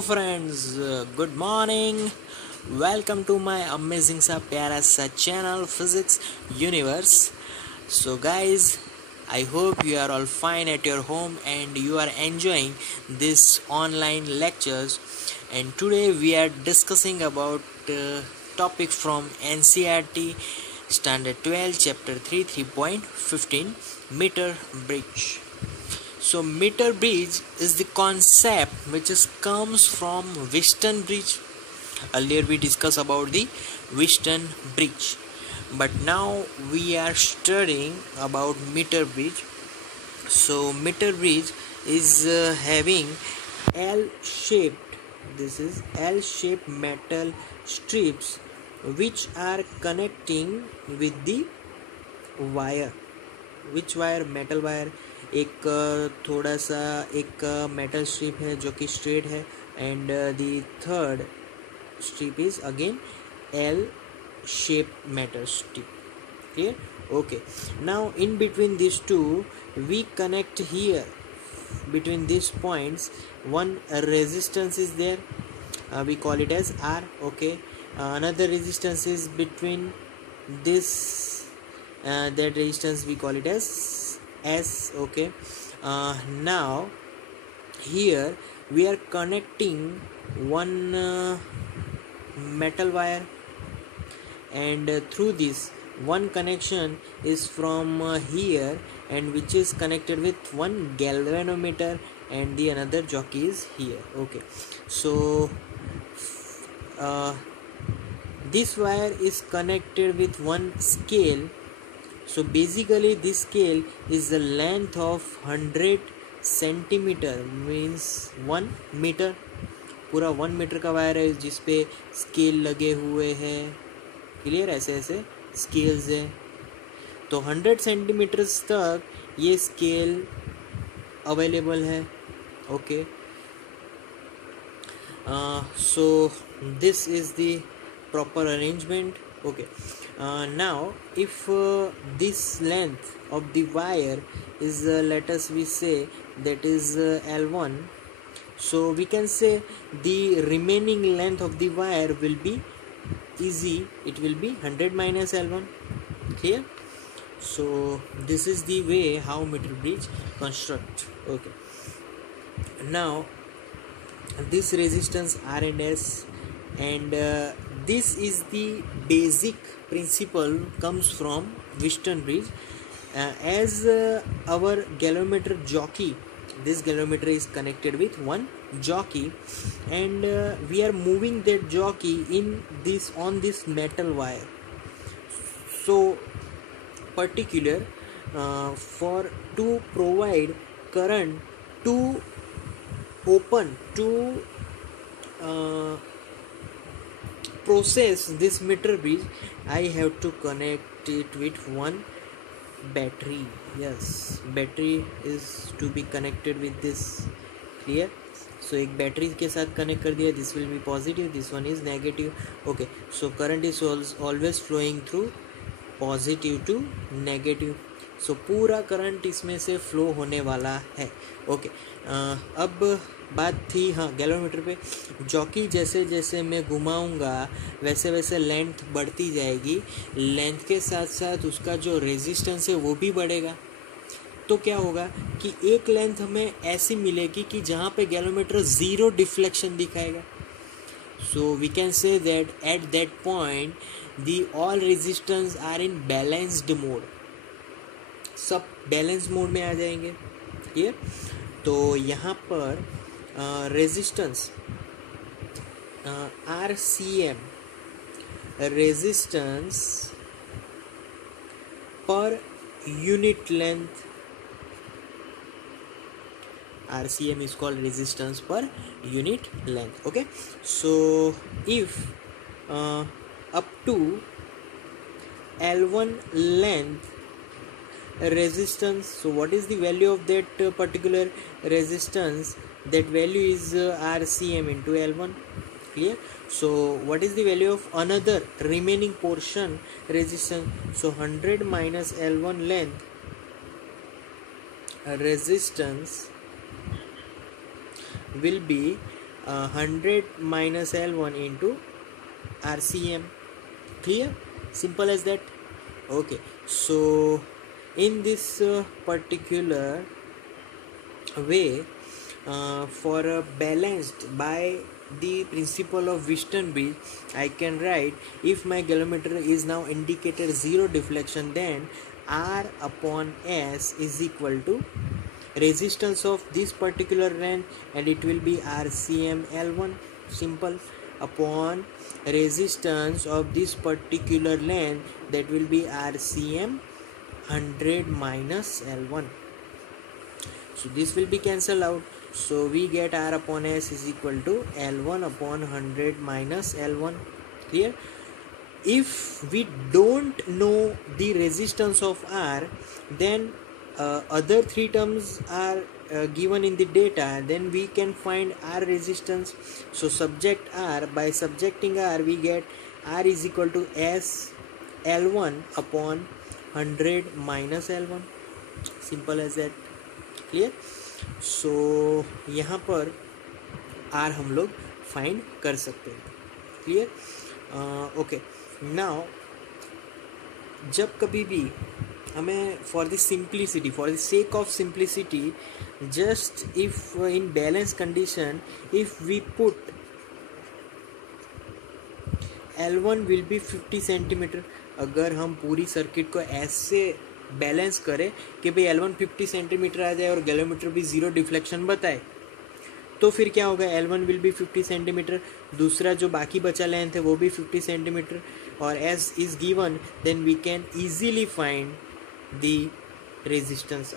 friends, good morning. Welcome to my amazing सा प्यारा सा channel Physics Universe. So guys, I hope you are all fine at your home and you are enjoying this online lectures. And today we are discussing about topic from NCERT Standard 12 Chapter 3 3.15 Meter Bridge. So meter bridge is the concept which comes from Wheatstone Bridge. Earlier we discussed about the Wheatstone Bridge, but now we are studying about meter bridge. So meter bridge is having L-shaped. This is L-shaped metal strips which are connecting with the wire. Which wire? Metal wire. एक थोड़ा सा एक metal strip है जो कि straight है and the third strip is again L shape metal strip. Clear? Okay. Now in between this two we connect here between these points one resistance is there, we call it as R. Okay. Another resistance is between this that resistance we call it as S. Okay. Now here we are connecting one metal wire and through this one connection is from here and which is connected with one galvanometer and the another jockey is here. Okay. So this wire is connected with one scale. So basically this scale is the length of 100 centimeter means 1 meter. पूरा 1 metre का wire है जिस पे scale लगे हुए हैं. Clear? ऐसे ऐसे स्केल्स है. तो 100 सेंटीमीटर्स तक ये स्केल अवेलेबल है. Okay. So this is the proper arrangement. Okay. Now if this length of the wire is let us we say that is L1, so we can say the remaining length of the wire will be easy, it will be 100 minus L1. Clear? So this is the way how meter bridge construct. Okay. Now this resistance R and S and this is the basic principle comes from Wheatstone Bridge. As our galvanometer jockey, this galvanometer is connected with one jockey and we are moving that jockey in this on this metal wire. So particular for to provide current to open to process this meter bridge, I have to connect it with one battery. Yes, battery is to be connected with this. Clear? So एक battery के साथ connect कर दिया. This will be positive, this one is negative. Okay. So current is always flowing through positive to negative. So पूरा current इसमें से flow होने वाला है. ओके. अब बात थी हाँ गैलोमीटर पे. जॉकी जैसे जैसे मैं घुमाऊंगा वैसे वैसे लेंथ बढ़ती जाएगी. लेंथ के साथ साथ उसका जो रेजिस्टेंस है वो भी बढ़ेगा. तो क्या होगा कि एक लेंथ हमें ऐसी मिलेगी कि जहाँ पे गैलोमीटर ज़ीरो डिफ्लेक्शन दिखाएगा. So we can say that at that point the all resistance are in balanced mode. सब बैलेंस मोड में आ जाएंगे. क्लियर? तो यहाँ पर resistance RCM resistance per unit length. RCM is called resistance per unit length. Okay. So if up to L1 length resistance, so what is the value of that particular resistance? That value is RCM into L1. Clear? So what is the value of another remaining portion resistance? So 100 minus L1 length resistance will be 100 minus L1 into RCM. Clear? Simple as that. Okay, so in this particular way, for a balanced by the principle of Wheatstone bridge, I can write, if my galvanometer is now indicated zero deflection, then R upon S is equal to resistance of this particular range, and it will be RCM L1, simple, upon resistance of this particular length, that will be RCM 100 minus L1. So this will be cancelled out, so we get R upon S is equal to L1 upon 100 minus L1. Clear? If we don't know the resistance of R, then other three terms are given in the data, then we can find R resistance. So subject R, by subjecting R we get R is equal to S L1 upon 100 minus L1. simple as that. Clear? So यहाँ पर R हम लोग find कर सकते हैं. Clear? Okay. Now जब कभी भी हमें for the simplicity, for the sake of simplicity, just if in balance condition if we put L1 will be 50 centimetre, अगर हम पूरी सर्किट को ऐसे बैलेंस करें कि भाई L1 50 सेंटीमीटर आ जाए और गैलोमीटर भी ज़ीरो डिफ्लेक्शन बताए, तो फिर क्या होगा, L1 विल बी 50 सेंटीमीटर, दूसरा जो बाकी बचा लेंथ है वो भी 50 सेंटीमीटर, और S is given, then we can easily find the resistance